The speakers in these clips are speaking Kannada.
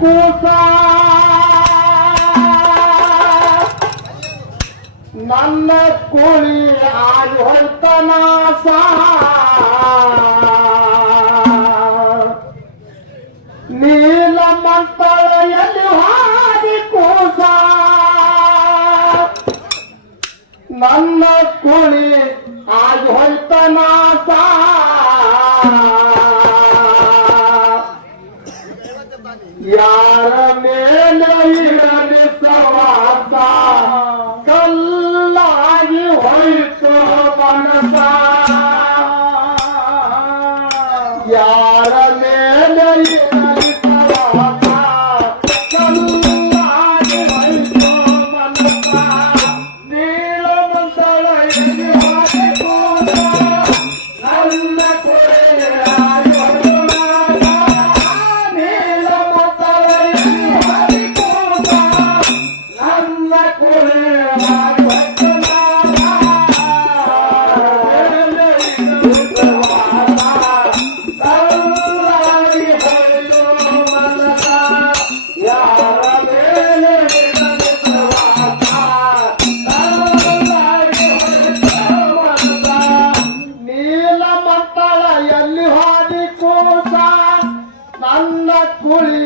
ಕೂಸ ನನ್ನ ಕುಳಿ ಆಳ್ತನಾಸ ನೀಲ ಮಂತಳೆಯಲ್ಲಿ ಹಾರಿ ಕೂಸ ನನ್ನ ಕುಳಿ ಆಳ್ತನಾಸ Yara Mena পুরি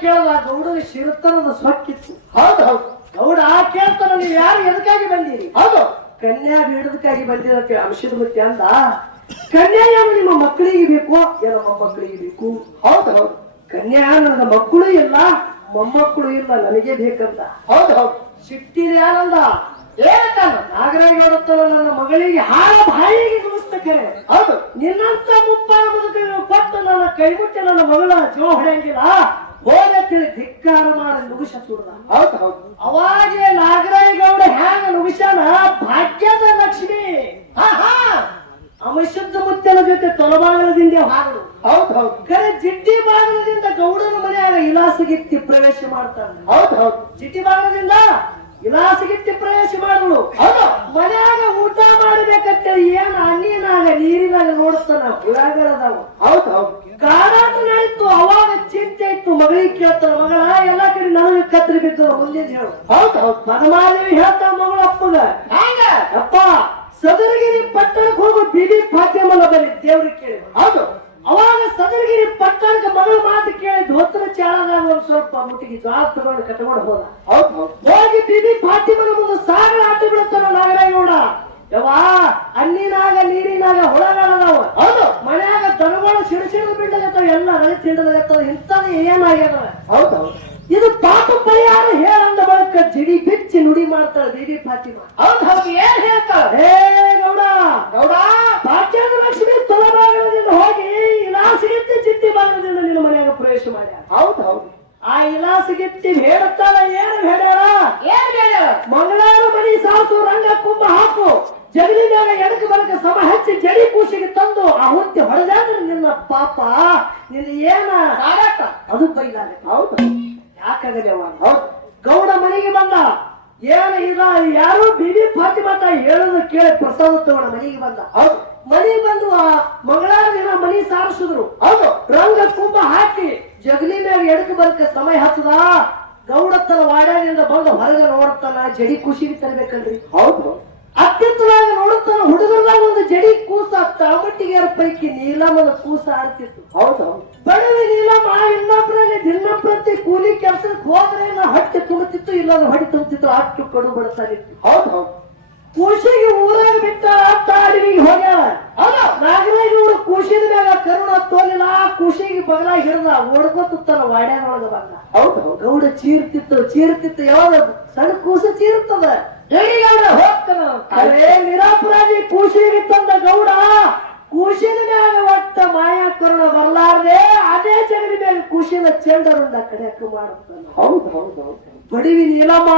ಬಂದಿರತ್ತೆ ಗೌಡ ಕೇಳದ ಗೌಡಗೆ ಶಿರತನದ ಸೊಕ್ಕಿತ್ತು ಹೌದು ಹೌದು. ಗೌಡ ಕೇಳ್ತಾನ ನೀವು ಯಾರು ಎದಕ್ಕಾಗಿ ಬಂದಿರಿ? ಹೌದು. ಕನ್ಯಾ ಬೇಡದಕ್ಕಾಗಿ ಬಂದಿರತ್ತೆ ಅಂಶದ ಮತ್ತೆ ಅಂದ. ಕನ್ಯಾ ಯಾವ ನಿಮ್ಮ ಮಕ್ಕಳಿಗೆ ಬೇಕು? ಏನೋ ಮೊಮ್ಮಕ್ಕಳಿಗೆ ಬೇಕು. ಹೌದು ಹೌದು. ಕನ್ಯಾ ನನ್ನ ಮಕ್ಕಳು ಇಲ್ಲ ಮೊಮ್ಮಕ್ಕಳು ಇಲ್ಲ ನನಗೆ ಬೇಕಂತ. ಹೌದು ಹೌದು. ಸಿಟ್ಟಿದೆ ಯಾರಂದ? ಏನಂತಾನ ನಾಗರಾಜ್ ನನ್ನ ಮಗಳಿಗೆ ಹಾಳ ಬಾಯಿಗೆ ಗುಣಿಸ್ತಕ್ಕೆ ಹೌದು. ನಿನ್ನಂತ ಮುಪ್ಪ ಮುದುಕ ಕೊಟ್ಟು ನನ್ನ ಕೈ ಮುಟ್ಟಿ ನನ್ನ ಮಗಳ ಜೋ ಹೊಡೆಯಂಗಿಲ್ಲ ಹೋಗತ್ತೇಳಿ ಧಿಕ್ಕಾರ ಮಾಡಿ ತುಡ್ದ ಹೌದು ಹೌದು. ಅವಾಗೆ ನಾಗರಾಜ್ ಗೌಡ ಹ್ಯಾಂಗ ನುಗುಸನ ಭಾಗ್ಯದ ಲಕ್ಷ್ಮಿ. ಹಾ ಹಾ. ಅವಶುದ್ಧ ಮುತ್ತಲ ಜೊತೆ ತೊಲಬಾಗಲದಿಂದ ಹಾಗಳು ಹೌದು ಹೌದು. ಕರೆ ಜಿಡ್ಡಿ ಬಾಗಲದಿಂದ ಗೌಡನ ಮನೆಯಾಗ ಇಲಾಸಗಿತ್ತಿ ಪ್ರವೇಶ ಮಾಡ್ತಾನೆ. ಹೌದು ಹೌದು. ಜಿಡ್ಡಿ ಬಾಗಲದಿಂದ ಇಲಾಸಗಿತ್ತಿ ಪ್ರವೇಶ ಮಾಡಲು ಮನ್ಯಾಗ ಊಟ ಮಾಡ್ಬೇಕಂತೇಳಿ ಏನ್ ಅನ್ನಿನಾಗ ನೀರಿನಾಗ ನೋಡ್ತಾನ ಹುಳಗಳದಾವ ಹೌದು ಗಾಢಾಟ ನಡೀತು ಅವಾಗ ಚಿಂತೆ ಇತ್ತು. ಮಗಳಿಗೆ ಕೇಳ್ತಾರ ಮಗಳ ಎಲ್ಲಾ ಕಡೆ ನನಗೆ ಕತ್ರಿ ಬಿದ್ದು ಮುಂದಿನ ಹೇಳು. ಹೌದು ಹೌದು. ಮಗಮಾದೇವಿ ಹೇಳ್ತಾನ ಮಗಳ ಅಪ್ಪಗ. ಹಂಗ ಅಪ್ಪ ಸದರಗಿರಿ ಪಟ್ಟಣಕ್ಕೆ ಹೋಗು ಬಿಡಿ ಫಾತ್ಯಮಲ್ಲ ಬರೀ ದೇವ್ರಿಗೆ ಕೇಳಿ. ಹೌದು. ಅವಾಗ ಸದರಗಿರಿ ಪಟ್ಟಣಕ್ಕೆ ಮಗಳ ಮಾತು ಕೇಳಿ ಧೋತ್ರ ಚಾಳನ ಒಂದು ಸ್ವಲ್ಪ ಮುಟ್ಟಿಗೆ ಜವಾಬ್ ತಗೊಂಡು ಕಟ್ಕೊಂಡು ಹೋದ ಹೋಗಿ ಬಿಬಿ ಫಾತಿಮನ ಮುಂದೆ ಸಾಗರ ಆಟ ಬಿಡುತ್ತಾನ ನಾಗರಾಯಗೌಡ. ಯವ್ವಾ ಅನ್ನಿನಾಗ ನೀರಿನಾಗ ನಾವು ಹೌದು. ಮನ್ಯಾಗ ದನಗಳು ಸಿಡಿಸಿಡಿದು ಬಿಡ್ಲಾಗತ್ತವ ಬಿಡ್ಲಾಗತ್ತಾವ ಎಲ್ಲ ರೈತ ತಿಂಡಲಾಗತ್ತಾವ ಇಂಥದ್ದು ಏನಾಗ್ಯದ? ಹೌದು. ಇದು ಪಾಪ ಪರಿಹಾರ ಹೇಳಂದ ಬಳಕ ಜಿಡಿ ಬಿಚ್ಚಿ ನುಡಿ ಮಾಡ್ತಾಳೆ ದೇವಿ ಫಾತಿಮಾ. ಹೌದು ಹೌದು ಏನ್ ಹೇಳ್ತಾಳ? ಹೇ ಗೌಡ! ಗೌಡ! ಭಾಗ್ಯದ ಲಕ್ಷ್ಮಿ ತುಲಭಾಗದಿಂದ ಹೋಗಿ ಇಲಾಸಗಿತ್ತಿ ಚಿಟ್ಟಿ ಭಾಗದಿಂದ ನಿನ್ನ ಮನೆಯಾಗ ಪ್ರವೇಶ ಮಾಡ್ಯಾರ ಹೌದು ಹೌದು. ಆ ಇಲಾಸಗಿತ್ತಿ ಹೇಳುತ್ತಾಳ ಏನು ಹೇಳ್ಯಾರ ಏನ್ ಹೇಳ ಮಂಗಳಾರ ಮನಿ ಸಾಸು ರಂಗ ಕುಂಭ ಹಾಕು. ಜಗಲಿ ಮೇಲೆ ಎಡಕ ಬಲಕ ಸಮ ಹಚ್ಚಿ ಜಡಿ ಕೂಸಿಗೆ ತಂದು ಆ ಹುತ್ತಿ ಹೊಡೆದಾದ್ರೆ ನಿನ್ನ ಪಾಪ ನಿನ್ನ ಏನ? ಅದು ಬೈಲಾಗ ಹೌದು. ಯಾಕಾಗದೆ ಹೌದು ಗೌಡ ಮನೆಗೆ ಬಂದ. ಏನ ಇಲ್ಲ ಯಾರು ಬಿಬಿ ಪಾತಿ ಮಾತ ಹೇಳೋದು ಕೇಳಿ ಪ್ರಸಾದ ತಗೊಂಡ ಮನೆಗೆ ಬಂದ. ಹೌದು. ಮನೆ ಬಂದು ಆ ಮಂಗಳಾರ ದಿನ ಮನಿ ಸಾರಿಸಿದ್ರು. ಹೌದು. ರಂಗ ಕುಂಭ ಹಾಕಿ ಜಗಲಿ ಮ್ಯಾಗ ಎಡಕ್ ಬಲಕ ಸಮಯ ಹತ್ತದ? ಗೌಡತ್ತನ ವಾಡ್ಯಾನಿಂದ ಬಂದು ಹೊರಗೆ ನೋಡ್ತಾನ ಜಡಿ ಖುಷಿ ತರಬೇಕಲ್ರಿ? ಹೌದು. ಅತ್ಯುತ್ತಲಾಗ ನೋಡುತ್ತಾನ ಹುಡುಗರದಾಗ ಒಂದು ಜಡಿ ಕೂಸ ತಳಮಟ್ಟಿಗೆರ ಪೈಕಿ ನೀಲಮದ ಕೂಸ ಆಡ್ತಿತ್ತು ಹೌದು. ಬಡವಿ ಮಾ ಇನ್ನೊಬ್ಬರಲ್ಲಿ ದಿನಪ್ರತಿ ಕೂಲಿ ಕೆಲಸಕ್ಕೆ ಹೋದ್ರೆ ನಾ ಹಟ್ಟಿ ತುಂಬುತ್ತಿತ್ತು ಇಲ್ಲಾಂದ್ರೆ ಹೊಟ್ಟೆ ತುಂಬುತ್ತಿತ್ತು ಅಷ್ಟು ಕಡು ಬಡತಾನಿತ್ತು ಹೌದು ಹೌದು. ಕೂಸಿಗೆ ಊರಾಗ ಬಿಟ್ಟ ಅತ್ತ ಅಡವಿಗೆ ಹೋಗ್ಯಾಳ ನಾಗರಾಜ್ ಇವರು ಕೂಸಿದ ಮ್ಯಾಗ ಕರುಣ ತೋಲಿಲ್ಲ ಕೂಸಿಗೆ ಬಗಲ ಹಿಡ್ದ ಓಡ್ಕೋತಾನ ವಾಡ್ಯಾನೊಳಗ ಬಂದ. ಹೌದು. ಗೌಡ ಚೀರ್ತಿತ್ತು ಚೀರ್ತಿತ್ತು ಯಾವ್ದು? ಸಣ್ಣ ಕೂಸು ಚೀರ್ತದ. ಅರೇ ನಿರಾಪರಾಧಿ ಕೂಸಿಗೆ ತಂದ ಗೌಡ ಕೂಸಿನ ಮೇಲೆ ಒಟ್ಟ ಮಾಯಾ ಕರುಣ ಬರ್ಲಾರ್ದೆ ಕೂಸಿನ ಚೆಂಡರುಂಡ ಕಡೆಯಕ್ಕೆ ಕುಮಾರ ಹೌದು ಹೌದು ಬಡಿವಿ ನೀಲಮ್ಮ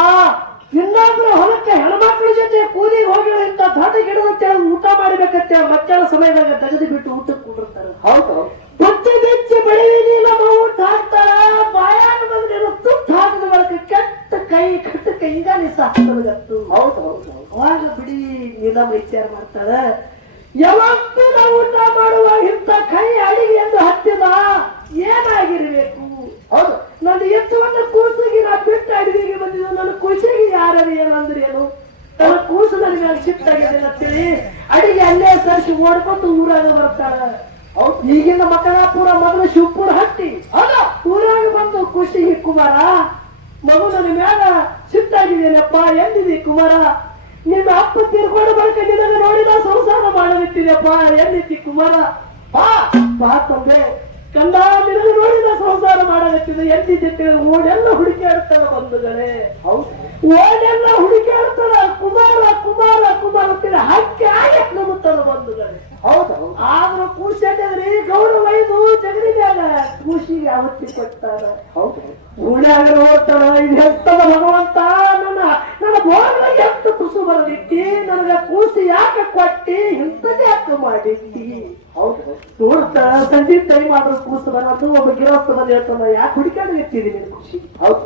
ಇನ್ನೊಬ್ರು ಹೊಲಕ್ಕೆ ಹೆಣ್ಮಕ್ಳ ಜೊತೆ ಕೂದಿ ಹೋಗಿ ಇಂತ ದೊಡ್ಡ ಗಿಡದಂತೆ ಊಟ ಮಾಡ್ಬೇಕಂತೆ ಮಧ್ಯಾಹ್ನ ಸಮಯದಾಗ ತೆಗೆದು ಬಿಟ್ಟು ಊಟಕ್ಕೆ ಕೂಡಿರ್ತಾರೆ. ಹೌದು ಬೆಚ್ಚ ಬೆಚ್ಚಿ ಬಡಿವಿ ನೀಲಮ್ಮ ಊಟ ಹಾಕ್ತಾರ ಬಾಯಾಗ ಬಂದ್ರೆ ತುಪ್ಪ ಹಾಕಿದ ಬಳಕ ಕೆಟ್ಟ ಕೈ ಕೆಟ್ಟ ಕೈಗಾಲಿ ಸಾಕ್ತಗತ್ತು ಹೌದು ಹೌದು ಅವಾಗ ಬಿಡಿ ನೀಲಮ್ಮ ವಿಚಾರ ಮಾಡ್ತಾಳೆ ಯಾವತ್ತೂ ನಾವು ಊಟ ಮಾಡುವ ಇಂಥ ಕೈ ಅಡಿಗೆ ಎಂದು ಹತ್ತಿದ ಏನಾಗಿರಬೇಕು? ಹೌದು. ನನ್ನ ಎತ್ತುವನ್ನ ಕೂಸಿಗೆ ನಾ ಬಿಟ್ಟ ಅಡಿಗೆಗೆ ಬಂದಿದ್ದು ನನ್ನ ಖುಷಿಗೆ ಯಾರು ಏನಂದ್ರೆ ಏನು ನನ್ನ ಕೂಸು ನನಗೆ ಸಿಟ್ಟಾಗಿದೆ ಅಂತೇಳಿ ಅಡಿಗೆ ಅಲ್ಲೇ ಸರಿಸಿ ಓಡ್ಕೊಂಡು ಊರಾಗ ಬರ್ತಾಳೆ ಹೌದು. ಈಗಿನ ಮಕ್ಕಳಾಪುರ ಮೊದಲು ಶಿವಪುರ ಹಟ್ಟಿ. ಹೌದು. ಊರಾಗ ಬಂದು ಖುಷಿ ಕುಮಾರ ಮಗು ನನ್ನ ಶಿಫ್ಟ್ ಆಗಿದೆಯಲ್ಲಪ್ಪ ಎಂದಿದೆ ಕುಮಾರ? ನಿನ್ನ ಅಪ್ಪ ತಿರ್ಕೊಂಡು ಬಳಿಕ ನಿನಗೆ ನೋಡಿ ನಾ ಸಂಸಾರ ಮಾಡಲಿಟ್ಟಿದೆಪ್ಪ ಎಲ್ಲಿತ್ತಿ ಕುಮಾರ? ಬಾ ಬಾ ತಂದೆ. ಕಂದ ನಿನಗೆ ನೋಡಿ ನಾ ಸಂಸಾರ ಮಾಡಲಿಟ್ಟಿದೆ ಎಂದಿದ್ದೆ ಓಡೆಲ್ಲ ಹುಡುಕಾಡ್ತಾರ ಬಂಧುಗಳೇ. ಬಂದಿದ್ದಾರೆ ಓಡೆಲ್ಲ ಹುಡುಕಾಡ್ತಾರ ಕುಮಾರ ಕುಮಾರ ಕುಮಾರ ಅಂತೇಳಿ ಹಕ್ಕಿ ಆಗಕ್ಕೆ ನಂಬುತ್ತಾರ ಬಂಧುಗಳೇ. ಹೌದು. ಆದ್ರೂ ಕೂಸಿದ್ರಿ ಗೌರವ ಇದು? ಜಗರಿಗೆ ಅಲ್ಲ ಕೂಸಿಗೆ ಅವತ್ತಿ ಕೊಡ್ತಾರ ಹೌದು. ನೋಡ್ತಾರ ಇದು ಹೆತ್ತದ ಭಗವಂತ? ನನ್ನ ನನ್ನ ಬೋರ್ಲ ಎಂತ ಕುಸು ಬರದಿಟ್ಟಿ ನನಗ ಕೂಸಿ ಯಾಕೆ ಕೊಟ್ಟಿ? ಇಂಥದ್ದು ಯಾಕೆ ಮಾಡಿಟ್ಟಿ ಹೌದು. ನೋಡ್ತಾ ಸಂಜೆ ಟೈಮ್ ಆದ್ರೂ ಕೂಸು ಬರೋದು ಒಬ್ಬ ಗಿರಸ್ತ ಬಂದು ಹೇಳ್ತಾನ ಯಾಕೆ ಹುಡುಕಾಡಿ ಇರ್ತೀರಿ ನೀನು ಖುಷಿ ಹೌದು.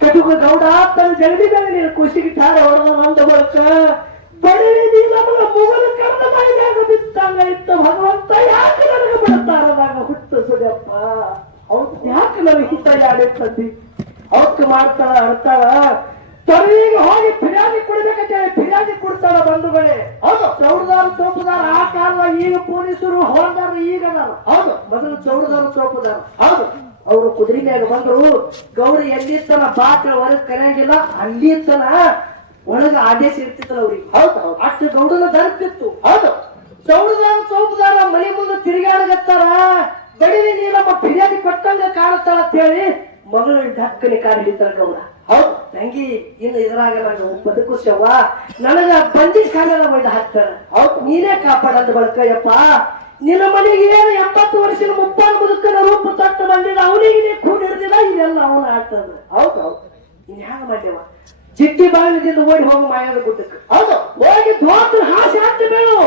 ಕಟುಕ ಗೌಡ ತನ್ನ ಜಗಡಿ ಮೇಲೆ ನೀನು ಖುಷಿಗೆ ಠಾರ ಹೊಡೆದ ನಂದ ಬಳಕ ಬಡವಿ ನಮಗ ಮುಗಿದ ಕರ್ದ ಮೈದಾಗ ಬಿತ್ತಂಗ ಇತ್ತ ಭಗವಂತ ಯಾಕೆ ನನಗೆ ಬಿಡುತ್ತಾರದಾಗ ಹುಟ್ಟು ಸುಡಪ್ಪ ಹೌದು ಯಾಕೆ ನನಗೆ ಹಿತ ಯಾಡೆ ತಂದಿ ಅವಕ್ಕೆ ಮಾಡ್ತಾಳ ಅರ್ತಾಳ ತೊರೆಯಿಗೆ ಹೋಗಿ ಫಿರ್ಯಾದಿ ಕೊಡ್ಬೇಕಂತ ಹೇಳಿ ಫಿರ್ಯಾದಿ ಕೊಡ್ತಾಳ ಬಂಧುಗಳೇ. ಹೌದು. ಚೌಡದಾರ ಚೌಪದಾರ ಆ ಕಾಲ ಈಗ ಪೊಲೀಸರು ಹೊರದಾರ ಈಗ ಹೌದು. ಮೊದಲು ಚೌಡದಾರ ಚೌಪದಾರ ಹೌದು. ಅವರು ಕುದುರೆ ಮ್ಯಾಗ ಬಂದ್ರು. ಗೌರಿ ಎಲ್ಲಿತ್ತನ? ಬಾಕ್ಲ ಹೊರಗೆ ಕರೆಯಂಗಿಲ್ಲ. ಅಲ್ಲಿ ತನ ಒಳಗ ಆದೇಶ ಇರ್ತಿತ್ತಲ್ಲ ಅವ್ರಿಗೆ? ಹೌದು. ಅಷ್ಟು ಗೌಡನ ದರ್ತಿತ್ತು ಹೌದು. ಚೌಡದಾರ ಚೌಕದಾರ ಮನೆ ಮುಂದೆ ತಿರುಗಾಡಗತ್ತಾರ ಬಡಿವಿ ನಮ್ಮ ಫಿರ್ಯಾದಿ ಕೊಟ್ಟಂಗ ಕಾಣುತ್ತಾಳ ಅಂತ ಹೇಳಿ ಮಗಳು ಡಕ್ಕನೆ ಕಾರ್ ಹಿಡಿತಾರ ಗೌಡ ಹೌದು. ತಂಗಿ, ಇನ್ನು ಇದ್ರಾಗ ನಾನು ಬದುಕು ಶವ. ನನಗ ಬಂದಿ ಕಾಲದ ಒಯ್ದು ಹಾಕ್ತಾರ ಹೌದು. ನೀನೇ ಕಾಪಾಡದ್ ಬಳಕಯ್ಯಪ್ಪ. ಯಪ್ಪ ನಿನ್ನ ಮನೆಗೆ ಏನು ಎಂಬತ್ತು ವರ್ಷದ ಮುಪ್ಪಾಲು ಮುದುಕನ ರೂಪ ತಟ್ಟ ಬಂದಿದ್ದ ಅವನಿಗೆ ನೀ ಇದೆಲ್ಲ ಅವನ ಆಗ್ತದ ಹೌದು. ಹೌದು. ಹ್ಯಾಂಗ ಮಾಡ್ಯವ? ಚಿಟ್ಟಿ ಬಾಗಿಲದಿಂದ ಓಡಿ ಹೋಗು ಮಾಯಾದ ಗುಡ್ಡಕ್ಕೆ. ಹೌದು. ಹೋಗಿ ಧೋತ್ರ ಹಾಸಿ ಹಾಕಿ ಬೇಳು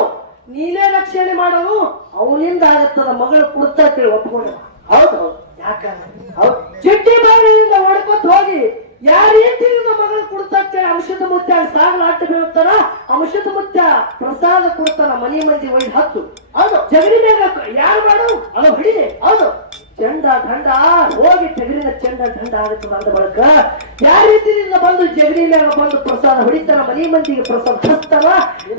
ನೀನೇ ರಕ್ಷಣೆ ಮಾಡೋನು ಅವನಿಂದ ಆಗತ್ತದ ಮಗಳು ಕುಡ್ತಾ ತಿಳಿ ಒಪ್ಕೊಂಡ. ಹೌದು ಹೌದು. ಯಾಕಂದ್ರೆ? ಹೌದು. ಚಿಟ್ಟಿ ಬಾಗಿಲಿಂದ ಹೊಡ್ಕೊತ ಹೋಗಿ ಯಾರ ರೀತಿಯಿಂದ ಮಗಳು ಕುಡ್ತಾ ಅಂಶದ ಮುತ್ಯ ಸಾಗಲ ಆಟ ಬೀಳ್ತಾರ ಅಂಶದ ಮುತ್ಯ ಪ್ರಸಾದ ಕೊಡ್ತಾನ ಮನೆ ಮಂದಿ ಒಯ್ದು ಹತ್ತು. ಹೌದು. ಜಗರಿ ಬೇಗ ಯಾರು ಮಾಡು? ಅದು ಹಿಡಿದೆ ಹೌದು. ಚಂಡ ದಂಡ ಹೋಗಿ ಜಗಲಿನ ಚಂಡ ದಂಡ ಆಗುತ್ತದೆ ಅಂದ ಬಳಕ. ಯಾವ ರೀತಿಯಿಂದ ಬಂದು ಜಗರಿ ಮ್ಯಾಗ ಬಂದು ಪ್ರಸಾದ ಹೊಡಿತಾರ? ಮನಿ ಮಂದಿಗೆ ಪ್ರಸಾದ ಹಚ್ತಾನ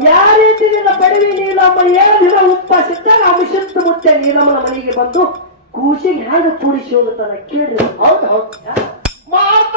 ಯಾವ ರೀತಿಯಿಂದ ಬಡವಿ ನೀಲಮ್ಮ ಏಳು ದಿನ ಉಪವಾಸಿದ್ದಾಗ ಅಂಶದ ಮುತ್ಯ ನೀಲಮ್ಮನ ಮನೆಗೆ ಬಂದು ಕೂಸಿಗೆ ಹೇಗೆ ಕೂಡಿಸಿ ಹೋಗುತ್ತಾನ ಕೇಳ್ರಿ. ಹೌದು ಹೌದು. ಮಾತ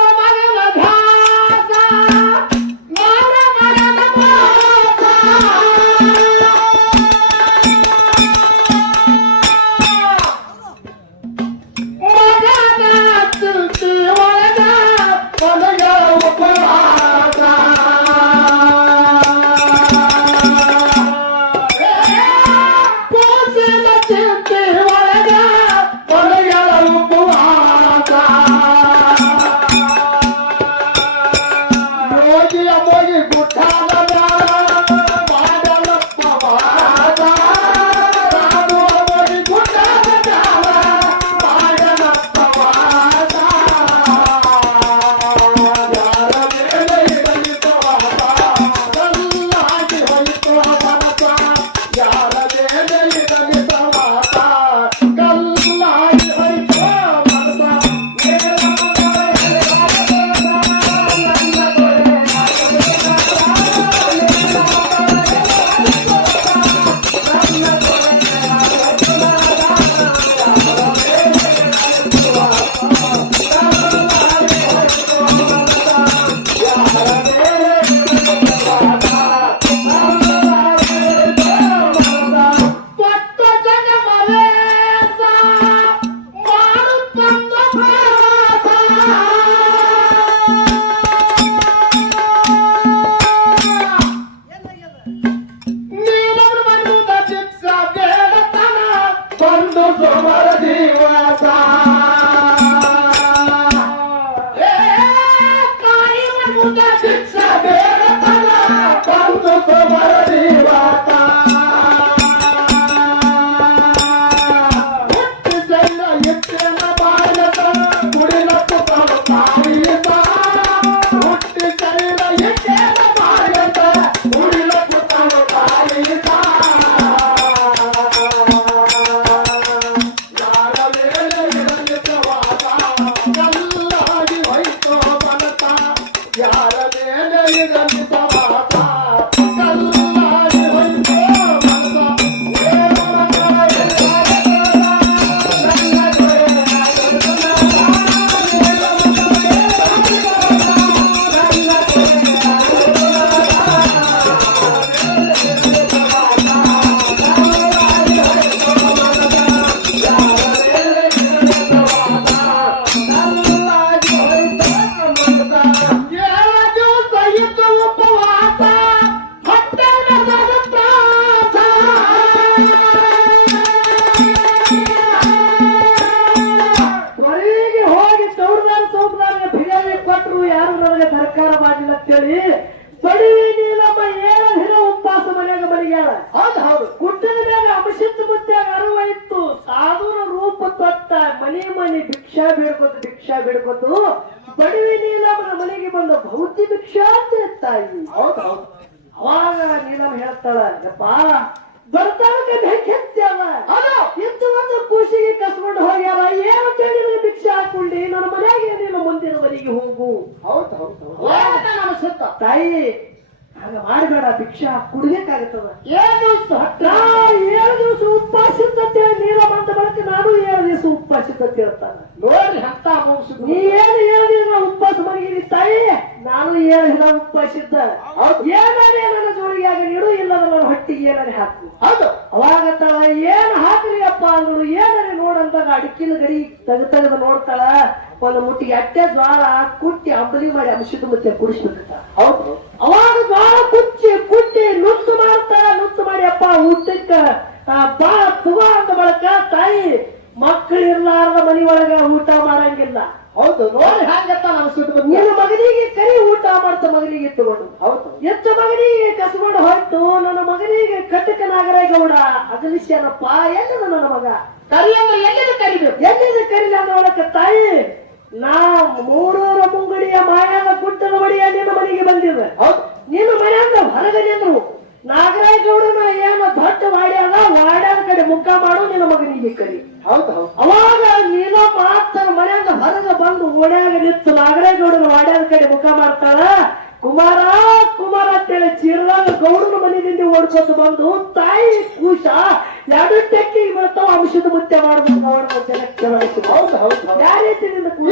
ಮನೆಗೆ ಕ್ಷಾಂತಿ ಭೌತಿ ಭಿಕ್ಷಾ ಅಂತ ಹೇಳ್ತಾಯಿ ಹೌದು ಹೌದು. ಅವಾಗ ನೀಲಮ್ ಹೇಳ್ತಾಳ ಯಪ್ಪ ಬೆಕ್ಕೆತ್ಯಾವ ಹೌದು. ಇತ್ತು ಒಂದು ಖುಷಿಗೆ ಕಸ್ಕೊಂಡು ಹೋಗ್ಯಾರ ಏನು ಕೇಳಿದ್ರೆ ಭಿಕ್ಷೆ ಹಾಕೊಂಡಿ ನನ್ನ ಮನೆಯಾಗ ನೀನು ಮುಂದಿನ ಮನೆಗೆ ಹೋಗು. ಹೌದು ಹೌದು ಸುತ್ತ. ತಾಯಿ ಹಾಗೆ ಮಾಡಬೇಡ ಭಿಕ್ಷೆ ಕುಡಿಬೇಕಾಗತ್ತದ. ಏನು ದಿವಸ ಏಳು ದಿವಸ ಉಪವಾಸ ನೀಲಮ್ ನೀಲ ಬಂದ ಬಳಿಕ ನಾನು ಏಳು ದಿವಸ ಉಪವಾಸ ಹೇಳ್ತಾನ. ನೋಡ್ರಿ ಹತ್ತ ಮುಗಿಸಿದ್ರು ನೀ ಏನು ಹೇಳಿದ್ರಿ ನಾ ಉಪವಾಸ ಮಲಗಿದಿ ತಾಯಿ? ನಾನು ಏನು ಇಲ್ಲ ಉಪವಾಸ ಇದ್ದ. ಏನಾರೇ ನನ್ನ ಜೋಳಿಗೆ ನೀಡು ಇಲ್ಲದ ನನ್ನ ಹೊಟ್ಟಿಗೆ ಏನಾರೇ ಹಾಕು ಹೌದು. ಅವಾಗ ಏನ್ ಹಾಕ್ರಿ ಅಪ್ಪ ಅಂದ್ರು ಏನಾರೇ ನೋಡಂದಾಗ ಅಡಕಿನ ಗಡಿ ತೆಗೆದು ತೆಗೆದು ನೋಡ್ತಾಳ. ಒಂದು ಮುಟ್ಟಿಗೆ ಅಟ್ಟೆ ಜ್ವಾಳ ಕುಟ್ಟಿ ಅಂಬಲಿ ಮಾಡಿ ಅಂಶದ ಮತ್ತೆ ಕುಡಿಸ್ಬೇಕಂತ. ಹೌದು. ಅವಾಗ ಜ್ವಾಳ ಕುಚ್ಚಿ ಕುಟ್ಟಿ ನುಚ್ಚು ಮಾಡ್ತಾಳ ನುಚ್ಚು ಮಾಡಿ ಅಪ್ಪ ಊಟಕ್ಕ ಬಾ ತಗೋ ಅಂತ ಬಳಕ ತಾಯಿ ಮಕ್ಕಳು ಇರ್ಲಾರ್ದ ಮನಿ ಒಳಗ ಊಟ ಮಾಡಂಗಿಲ್ಲ. ಹೌದು ನೋಡಿ ಹ್ಯಾಂಗತ್ತ ನಮ್ಮ ಸುಟ್ಟು ನಿನ್ನ ಮಗನಿಗೆ ಕರಿ ಊಟ ಮಾಡ್ತ ಮಗನಿಗೆ ಇಟ್ಟುಕೊಂಡು. ಹೌದು. ಎತ್ತ ಮಗನಿಗೆ ಕಸ್ಕೊಂಡು ಹೊಯ್ತು ನನ್ನ ಮಗನಿಗೆ ಕಟಕ ನಾಗರೇಗೌಡ ಅಗಲಿಸ್ಯಾನಪ್ಪ ಎಲ್ಲ ನನ್ನ ಮಗ. ಕರಿ ಅಂದ್ರೆ ಎಲ್ಲಿಂದ ಕರಿಬೇಕು? ಎಲ್ಲಿದ ಕರಿಲ ನೋಡಕ ತಾಯಿ? ನಾ ಮೂರೂರ ಮುಂಗಡಿಯ ಮಾಯಾದ ಗುಡ್ಡದ ಬಡಿಯ ನಿನ್ನ ಮನೆಗೆ ಬಂದಿದ್ದೆ. ಹೌದು. ನಿನ್ನ ಮನೆಯಿಂದ ಹೊರಗೆ ನಿಂದ್ರು. ನಾಗರಾಜಗೌಡನ ಏನು ದೊಡ್ಡ ವಾಡ್ಯಾದ ವಾಡ್ಯಾದ ಕಡೆ ಮುಖ ಮಾಡು ನಿನ್ನ ಮಗನಿಗೆ ಕರಿ. ಅವಾಗ ನೀನು ಮಾತ್ರ ಮನೆಯಿಂದ ಹೊರಗೆ ಬಂದು ಓಡ್ಯಾಗ ನಿಂತು ನಾಗರಾಜಗೌಡನ ವಾಡ್ಯಾದ ಕಡೆ ಮುಖ ಮಾಡ್ತಾಳ? ಕುಮಾರ ಕುಮಾರ ಅಂತೇಳಿ ಚೀರದಾಗ ಗೌಡನ ಮನೆಯಿಂದ ಓಡ್ಕೊಂಡು ಬಂದು ತಾಯಿ ಕೂಶ ಎರಡು ಟೆಕ್ಕಿ ಬೀಳ್ತಾವ ಅಂಶದ ಮುತ್ತೆ ಮಾಡ್ಬೇಕು ಹೌದು ಹೌದು ಹೌದು. ಯಾವ ರೀತಿ ನಿನ್ನ ಕೂಶ?